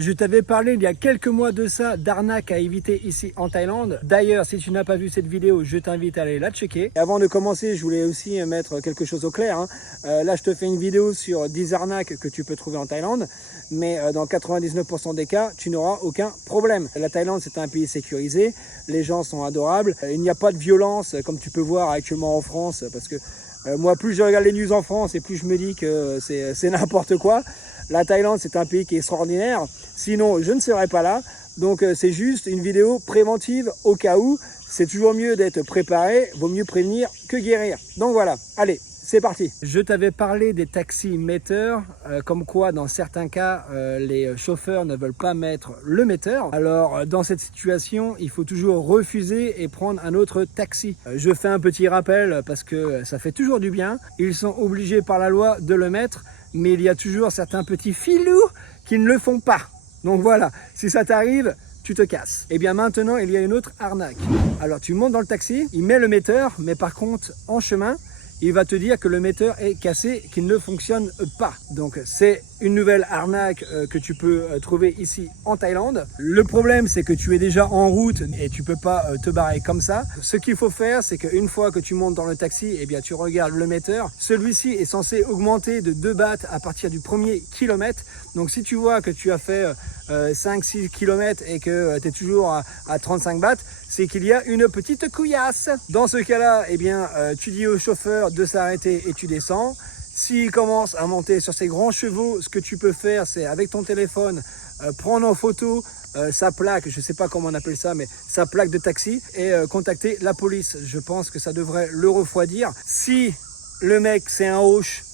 Je t'avais parlé il y a quelques mois de ça d'arnaque à éviter ici en Thaïlande. D'ailleurs, si tu n'as pas vu cette vidéo, je t'invite à aller la checker. Et avant de commencer, je voulais aussi mettre quelque chose au clair. Là, je te fais une vidéo sur 10 arnaques que tu peux trouver en Thaïlande. Mais dans 99% des cas, tu n'auras aucun problème. La Thaïlande, c'est un pays sécurisé. Les gens sont adorables. Il n'y a pas de violence, comme tu peux voir actuellement en France. Parce que moi, plus je regarde les news en France et plus je me dis que c'est n'importe quoi. La Thaïlande, c'est un pays qui est extraordinaire. Sinon, je ne serais pas là. Donc, c'est juste une vidéo préventive au cas où. C'est toujours mieux d'être préparé. Vaut mieux prévenir que guérir. Donc voilà, allez, c'est parti. Je t'avais parlé des taxis-metteurs, comme quoi dans certains cas, les chauffeurs ne veulent pas mettre le metteur. Alors, dans cette situation, il faut toujours refuser et prendre un autre taxi. Je fais un petit rappel parce que ça fait toujours du bien. Ils sont obligés par la loi de le mettre. Mais il y a toujours certains petits filous qui ne le font pas. Donc voilà, si ça t'arrive, tu te casses. Et bien maintenant, il y a une autre arnaque. Alors tu montes dans le taxi, il met le metteur, mais par contre, en chemin, il va te dire que le metteur est cassé, qu'il ne fonctionne pas. Donc c'est une nouvelle arnaque que tu peux trouver ici en Thaïlande. Le problème, c'est que tu es déjà en route et tu peux pas te barrer comme ça. Ce qu'il faut faire, c'est qu'une fois que tu montes dans le taxi, eh bien tu regardes le metteur. Celui-ci est censé augmenter de 2 bahts à partir du premier kilomètre. Donc si tu vois que tu as fait 5-6 km et que tu es toujours à 35 bahts, c'est qu'il y a une petite couillasse. Dans ce cas-là, eh bien, tu dis au chauffeur de s'arrêter et tu descends. S'il commence à monter sur ses grands chevaux, ce que tu peux faire, c'est avec ton téléphone, prendre en photo sa plaque, je ne sais pas comment on appelle ça, mais sa plaque de taxi et contacter la police. Je pense que ça devrait le refroidir. Si le mec, c'est un hoche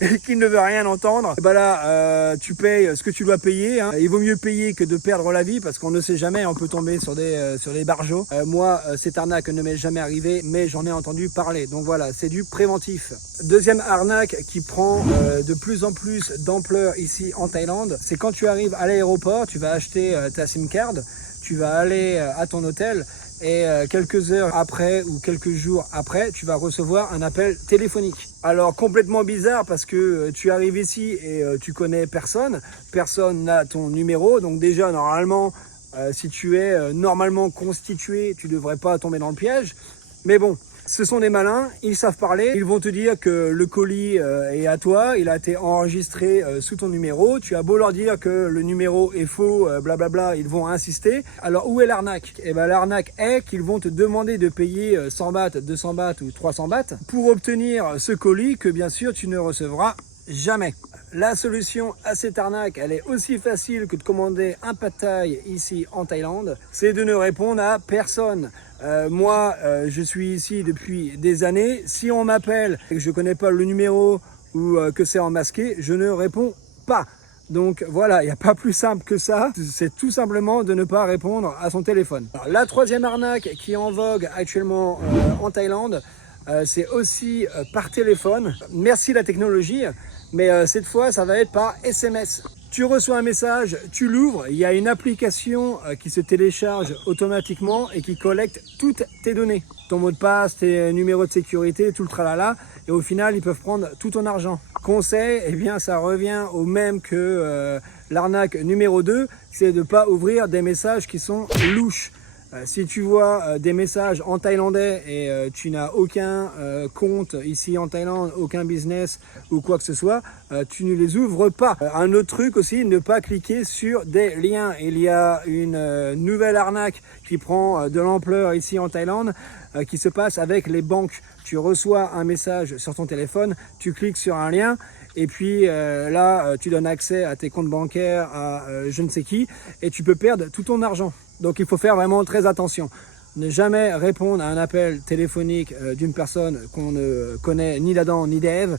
et qu'il ne veut rien entendre, ben là, tu payes ce que tu dois payer. Il vaut mieux payer que de perdre la vie parce qu'on ne sait jamais, on peut tomber sur des barjots. Moi, cette arnaque ne m'est jamais arrivée, mais j'en ai entendu parler. Donc voilà, c'est du préventif. Deuxième arnaque qui prend de plus en plus d'ampleur ici en Thaïlande, c'est quand tu arrives à l'aéroport, tu vas acheter ta SIM card, tu vas aller à ton hôtel et quelques heures après ou quelques jours après, tu vas recevoir un appel téléphonique. Alors complètement bizarre parce que tu arrives ici et tu connais personne, personne n'a ton numéro, donc déjà normalement, si tu es normalement constitué, tu ne devrais pas tomber dans le piège, mais bon. Ce sont des malins, ils savent parler, ils vont te dire que le colis est à toi, il a été enregistré sous ton numéro, tu as beau leur dire que le numéro est faux, blablabla, ils vont insister. Alors où est l'arnaque? Eh bien l'arnaque est qu'ils vont te demander de payer 100 bahts, 200 bahts ou 300 bahts pour obtenir ce colis que bien sûr tu ne recevras jamais. La solution à cette arnaque, elle est aussi facile que de commander un pad thai ici en Thaïlande, c'est de ne répondre à personne. Moi, je suis ici depuis des années. Si on m'appelle et que je ne connais pas le numéro ou que c'est en masqué, je ne réponds pas. Donc voilà, il n'y a pas plus simple que ça. C'est tout simplement de ne pas répondre à son téléphone. Alors, la troisième arnaque qui est en vogue actuellement en Thaïlande, c'est aussi par téléphone. Merci la technologie, mais cette fois, ça va être par SMS. Tu reçois un message, tu l'ouvres, il y a une application qui se télécharge automatiquement et qui collecte toutes tes données. Ton mot de passe, tes numéros de sécurité, tout le tralala. Et au final, ils peuvent prendre tout ton argent. Conseil, eh bien, ça revient au même que l'arnaque numéro 2, c'est de ne pas ouvrir des messages qui sont louches. Si tu vois des messages en thaïlandais et tu n'as aucun compte ici en Thaïlande, aucun business ou quoi que ce soit, tu ne les ouvres pas. Un autre truc aussi, ne pas cliquer sur des liens. Il y a une nouvelle arnaque qui prend de l'ampleur ici en Thaïlande qui se passe avec les banques. Tu reçois un message sur ton téléphone, tu cliques sur un lien et puis là, tu donnes accès à tes comptes bancaires, à je ne sais qui et tu peux perdre tout ton argent. Donc il faut faire vraiment très attention. Ne jamais répondre à un appel téléphonique d'une personne qu'on ne connaît ni d'Adam ni d'Ève.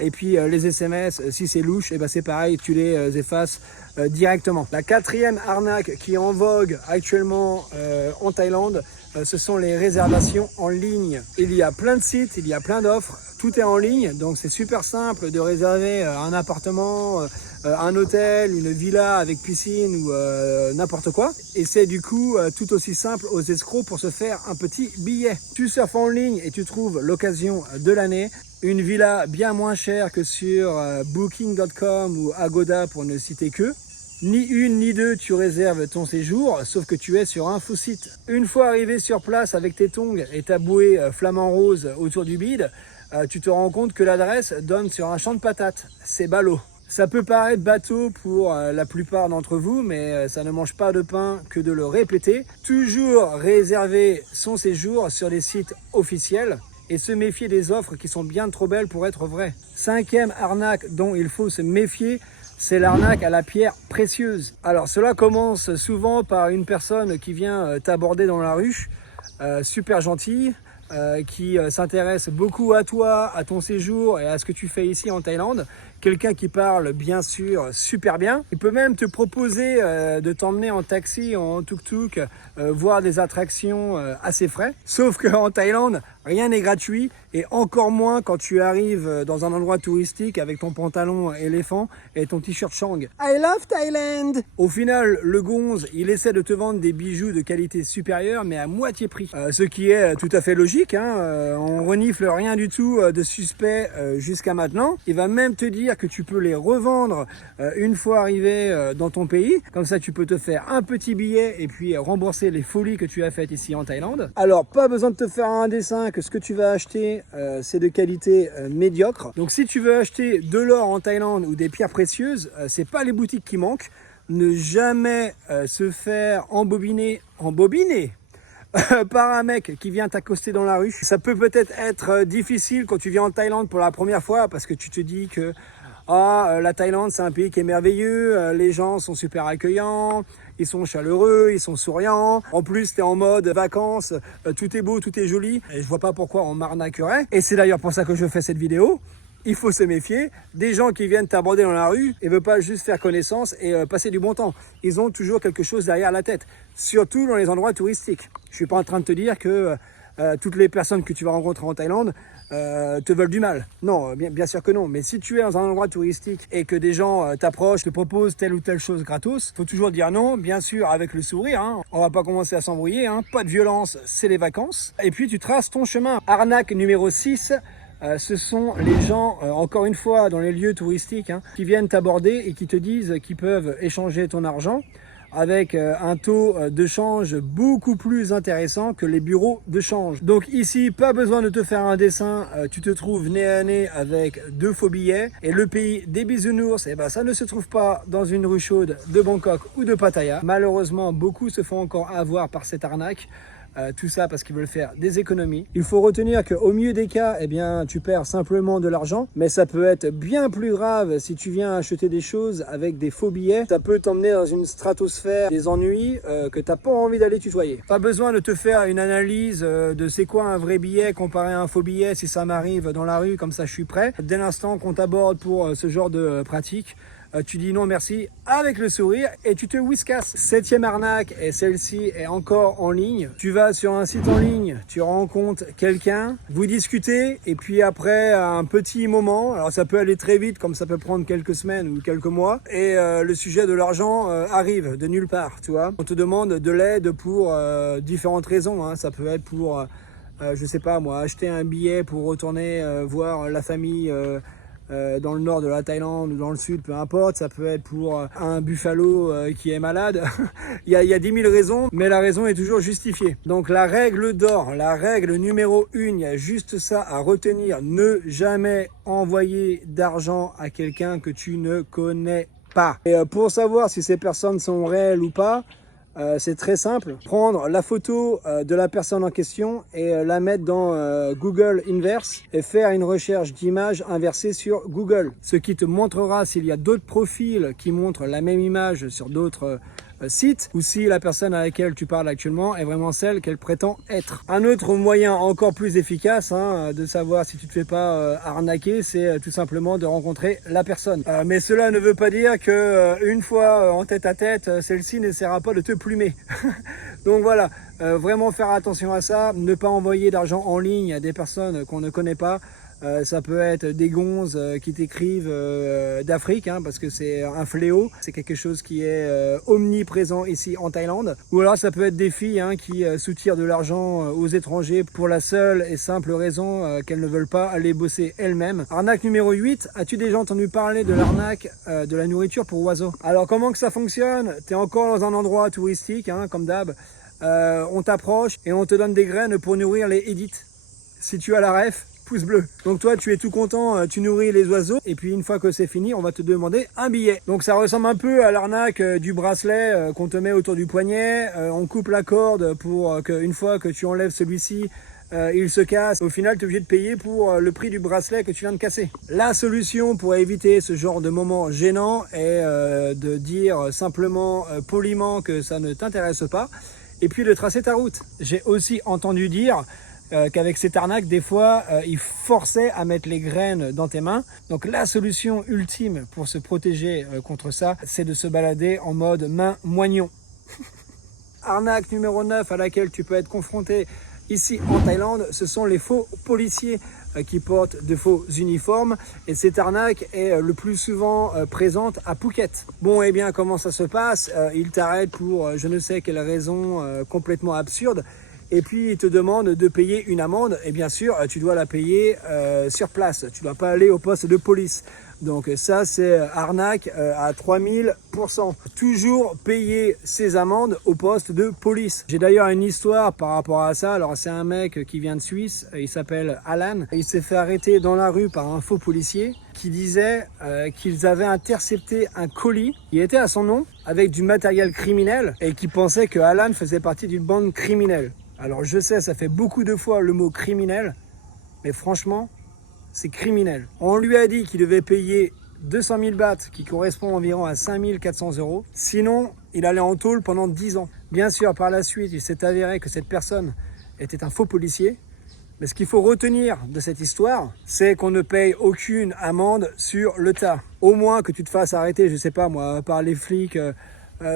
Et puis les SMS, si c'est louche, eh ben c'est pareil, tu les effaces directement. La quatrième arnaque qui est en vogue actuellement en Thaïlande, ce sont les réservations en ligne. Il y a plein de sites, il y a plein d'offres, tout est en ligne, donc c'est super simple de réserver un appartement, un hôtel, une villa avec piscine ou n'importe quoi. Et c'est du coup tout aussi simple aux escrocs pour se faire un petit billet. Tu surfes en ligne et tu trouves l'occasion de l'année. Une villa bien moins chère que sur Booking.com ou Agoda pour ne citer que. Ni une ni deux, tu réserves ton séjour, sauf que tu es sur un faux site. Une fois arrivé sur place avec tes tongs et ta bouée flamant rose autour du bide, tu te rends compte que l'adresse donne sur un champ de patates. C'est ballot. Ça peut paraître bateau pour la plupart d'entre vous, mais ça ne mange pas de pain que de le répéter. Toujours réserver son séjour sur des sites officiels et se méfier des offres qui sont bien trop belles pour être vraies. Cinquième arnaque dont il faut se méfier, c'est l'arnaque à la pierre précieuse. Alors cela commence souvent par une personne qui vient t'aborder dans la rue, super gentille, qui s'intéresse beaucoup à toi, à ton séjour et à ce que tu fais ici en Thaïlande. Quelqu'un qui parle bien sûr super bien. Il peut même te proposer de t'emmener en taxi, en tuk-tuk, voir des attractions assez frais. Sauf qu'en Thaïlande, rien n'est gratuit et encore moins quand tu arrives dans un endroit touristique avec ton pantalon éléphant et ton t-shirt Chang. I love Thailand! Au final, le gonze, il essaie de te vendre des bijoux de qualité supérieure mais à moitié prix. Ce qui est tout à fait logique, hein. On renifle rien du tout de suspect jusqu'à maintenant. Il va même te dire que tu peux les revendre une fois arrivé dans ton pays. Comme ça, tu peux te faire un petit billet et puis rembourser les folies que tu as faites ici en Thaïlande. Alors, pas besoin de te faire un dessin que ce que tu vas acheter, c'est de qualité médiocre. Donc, si tu veux acheter de l'or en Thaïlande ou des pierres précieuses, c'est pas les boutiques qui manquent. Ne jamais se faire embobiner par un mec qui vient t'accoster dans la rue. Ça peut peut-être être difficile quand tu viens en Thaïlande pour la première fois parce que tu te dis que la Thaïlande c'est un pays qui est merveilleux, les gens sont super accueillants, ils sont chaleureux, ils sont souriants. En plus, tu es en mode vacances, tout est beau, tout est joli. Et je vois pas pourquoi on m'arnaquerait. Et c'est d'ailleurs pour ça que je fais cette vidéo. Il faut se méfier des gens qui viennent t'aborder dans la rue et ne veulent pas juste faire connaissance et passer du bon temps. Ils ont toujours quelque chose derrière la tête, surtout dans les endroits touristiques. Je suis pas en train de te dire que toutes les personnes que tu vas rencontrer en Thaïlande te veulent du mal. Non, bien sûr que non. Mais si tu es dans un endroit touristique et que des gens t'approchent, te proposent telle ou telle chose gratos, faut toujours dire non, bien sûr avec le sourire. Hein. On va pas commencer à s'embrouiller. Hein. Pas de violence, c'est les vacances. Et puis tu traces ton chemin. Arnaque numéro 6. Ce sont les gens, encore une fois, dans les lieux touristiques, hein, qui viennent t'aborder et qui te disent qu'ils peuvent échanger ton argent avec un taux de change beaucoup plus intéressant que les bureaux de change. Donc ici, pas besoin de te faire un dessin, tu te trouves nez à nez avec 2 faux billets. Et le pays des bisounours, eh ben, ça ne se trouve pas dans une rue chaude de Bangkok ou de Pattaya. Malheureusement, beaucoup se font encore avoir par cette arnaque. Tout ça parce qu'ils veulent faire des économies. Il faut retenir qu'au mieux des cas, eh bien, tu perds simplement de l'argent, mais ça peut être bien plus grave si tu viens acheter des choses avec des faux billets. Ça peut t'emmener dans une stratosphère des ennuis que tu n'as pas envie d'aller tutoyer. Pas besoin de te faire une analyse de c'est quoi un vrai billet comparé à un faux billet si ça m'arrive dans la rue, comme ça je suis prêt. Dès l'instant qu'on t'aborde pour ce genre de pratique, tu dis non merci avec le sourire et tu te whiskas. 7e arnaque, et celle-ci est encore en ligne. Tu vas sur un site en ligne, tu rencontres quelqu'un, vous discutez et puis après un petit moment, alors ça peut aller très vite comme ça peut prendre quelques semaines ou quelques mois, et le sujet de l'argent arrive de nulle part, tu vois. On te demande de l'aide pour différentes raisons, hein. Ça peut être pour, je sais pas moi, acheter un billet pour retourner voir la famille dans le nord de la Thaïlande ou dans le sud, peu importe. Ça peut être pour un buffalo qui est malade. il y a 10 000 raisons, mais la raison est toujours justifiée. Donc la règle d'or, la règle numéro 1, il y a juste ça à retenir. Ne jamais envoyer d'argent à quelqu'un que tu ne connais pas. Et pour savoir si ces personnes sont réelles ou pas, c'est très simple. Prendre la photo de la personne en question et la mettre dans Google Inverse et faire une recherche d'image inversée sur Google. Ce qui te montrera s'il y a d'autres profils qui montrent la même image sur d'autres sites ou si la personne à laquelle tu parles actuellement est vraiment celle qu'elle prétend être. Un autre moyen encore plus efficace de savoir si tu te fais pas arnaquer, c'est tout simplement de rencontrer la personne. Mais cela ne veut pas dire que une fois en tête à tête, celle-ci n'essaiera pas de te plumer. Donc voilà, vraiment faire attention à ça, ne pas envoyer d'argent en ligne à des personnes qu'on ne connaît pas. Ça peut être des gonzes qui t'écrivent d'Afrique, hein, parce que c'est un fléau. C'est quelque chose qui est omniprésent ici en Thaïlande. Ou alors ça peut être des filles hein, qui soutirent de l'argent aux étrangers pour la seule et simple raison qu'elles ne veulent pas aller bosser elles-mêmes. Arnaque numéro 8, as-tu déjà entendu parler de l'arnaque de la nourriture pour oiseaux? Alors comment que ça fonctionne? Tu es encore dans un endroit touristique, hein, comme d'hab. On t'approche et on te donne des graines pour nourrir les Edith. Si tu as la ref, pouce bleu. Donc toi tu es tout content, tu nourris les oiseaux et puis une fois que c'est fini on va te demander un billet. Donc ça ressemble un peu à l'arnaque du bracelet qu'on te met autour du poignet. On coupe la corde pour qu'une fois que tu enlèves celui-ci il se casse. Au final tu es obligé de payer pour le prix du bracelet que tu viens de casser. La solution pour éviter ce genre de moment gênant est de dire simplement poliment que ça ne t'intéresse pas et puis de tracer ta route. J'ai aussi entendu dire qu'avec cette arnaque, des fois, ils forçaient à mettre les graines dans tes mains. Donc la solution ultime pour se protéger contre ça, c'est de se balader en mode main moignon. Arnaque numéro 9 à laquelle tu peux être confronté ici en Thaïlande, ce sont les faux policiers qui portent de faux uniformes. Et cette arnaque est le plus souvent présente à Phuket. Bon, et bien, comment ça se passe? Ils t'arrêtent pour je ne sais quelle raison complètement absurde. Et puis, il te demande de payer une amende. Et bien sûr, tu dois la payer sur place. Tu ne dois pas aller au poste de police. Donc ça, c'est arnaque à 3000%. Toujours payer ses amendes au poste de police. J'ai d'ailleurs une histoire par rapport à ça. Alors, c'est un mec qui vient de Suisse. Il s'appelle Alan. Il s'est fait arrêter dans la rue par un faux policier qui disait qu'ils avaient intercepté un colis qui était à son nom avec du matériel criminel et qui pensait que Alan faisait partie d'une bande criminelle. Alors je sais, ça fait beaucoup de fois le mot criminel, mais franchement, c'est criminel. On lui a dit qu'il devait payer 200 000 bahts, qui correspond environ à 5 400 €. Sinon, il allait en tôle pendant 10 ans. Bien sûr, par la suite, il s'est avéré que cette personne était un faux policier. Mais ce qu'il faut retenir de cette histoire, c'est qu'on ne paye aucune amende sur le tas. Au moins que tu te fasses arrêter, je sais pas moi, par les flics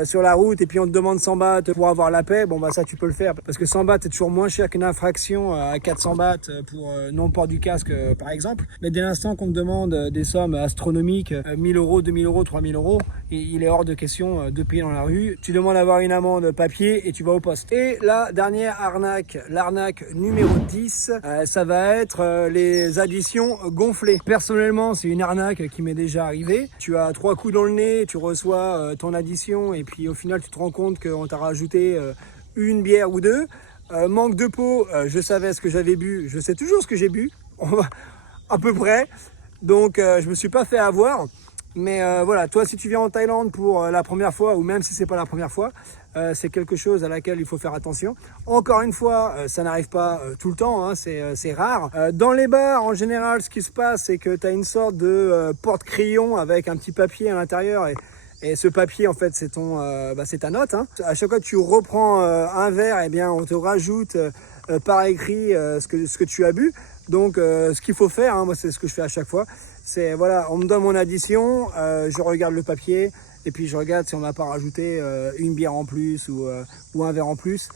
sur la route et puis on te demande 100 bahts pour avoir la paix, bon bah ça tu peux le faire parce que 100 bahts est toujours moins cher qu'une infraction à 400 bahts pour non-port du casque par exemple. Mais dès l'instant qu'on te demande des sommes astronomiques, 1000 €, 2000 €, 3000 €, il est hors de question de payer dans la rue. Tu demandes d'avoir une amende papier et tu vas au poste. Et la dernière arnaque, l'arnaque numéro 10, ça va être les additions gonflées. Personnellement, c'est une arnaque qui m'est déjà arrivée. Tu as 3 coups dans le nez, tu reçois ton addition et puis au final tu te rends compte qu'on t'a rajouté une bière ou deux. Manque de peau, je savais ce que j'avais bu, je sais toujours ce que j'ai bu, à peu près. Donc je me suis pas fait avoir. Mais voilà, toi si tu viens en Thaïlande pour la première fois, ou même si c'est pas la première fois, c'est quelque chose à laquelle il faut faire attention. Encore une fois, ça n'arrive pas tout le temps, hein, c'est rare. Dans les bars, en général, ce qui se passe, c'est que tu as une sorte de porte-crayon avec un petit papier à l'intérieur. Et ce papier, en fait, c'est c'est ta note. Hein. À chaque fois que tu reprends un verre, eh bien, on te rajoute par écrit ce que tu as bu. Donc, ce qu'il faut faire, hein, moi, c'est ce que je fais à chaque fois. C'est, voilà, on me donne mon addition, je regarde le papier, et puis je regarde si on m'a pas rajouté une bière en plus ou un verre en plus.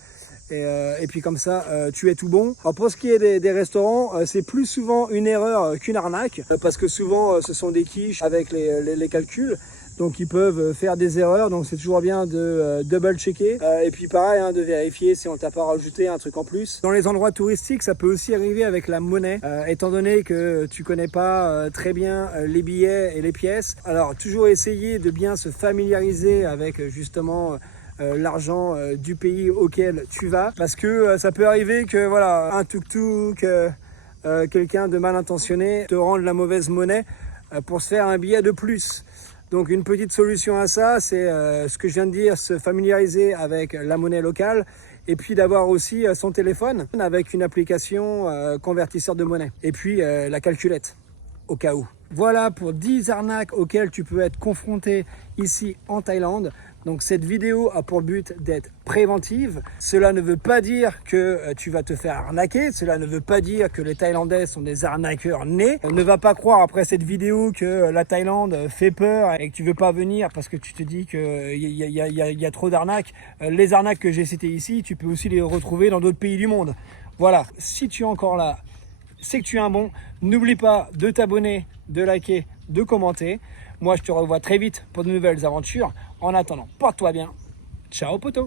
Et puis comme ça, tu es tout bon. Alors pour ce qui est des restaurants, c'est plus souvent une erreur qu'une arnaque, parce que souvent, ce sont des quiches avec les calculs. Donc ils peuvent faire des erreurs, donc c'est toujours bien de double-checker. Et puis pareil, hein, de vérifier si on t'a pas rajouté un truc en plus. Dans les endroits touristiques, ça peut aussi arriver avec la monnaie, étant donné que tu connais pas très bien les billets et les pièces. Alors toujours essayer de bien se familiariser avec justement l'argent du pays auquel tu vas. Parce que ça peut arriver que voilà, un tuk-tuk, quelqu'un de mal intentionné te rende la mauvaise monnaie pour se faire un billet de plus. Donc une petite solution à ça, c'est ce que je viens de dire, se familiariser avec la monnaie locale et puis d'avoir aussi son téléphone avec une application convertisseur de monnaie. Et puis la calculette, au cas où. Voilà pour 10 arnaques auxquelles tu peux être confronté ici en Thaïlande. Donc cette vidéo a pour but d'être préventive. Cela ne veut pas dire que tu vas te faire arnaquer. Cela ne veut pas dire que les Thaïlandais sont des arnaqueurs nés. Ne va pas croire après cette vidéo que la Thaïlande fait peur et que tu veux pas venir parce que tu te dis qu'il y a trop d'arnaques. Les arnaques que j'ai citées ici, tu peux aussi les retrouver dans d'autres pays du monde. Voilà, si tu es encore là, c'est que tu es un bon. N'oublie pas de t'abonner, de liker, de commenter. Moi, je te revois très vite pour de nouvelles aventures. En attendant, porte-toi bien. Ciao, poto!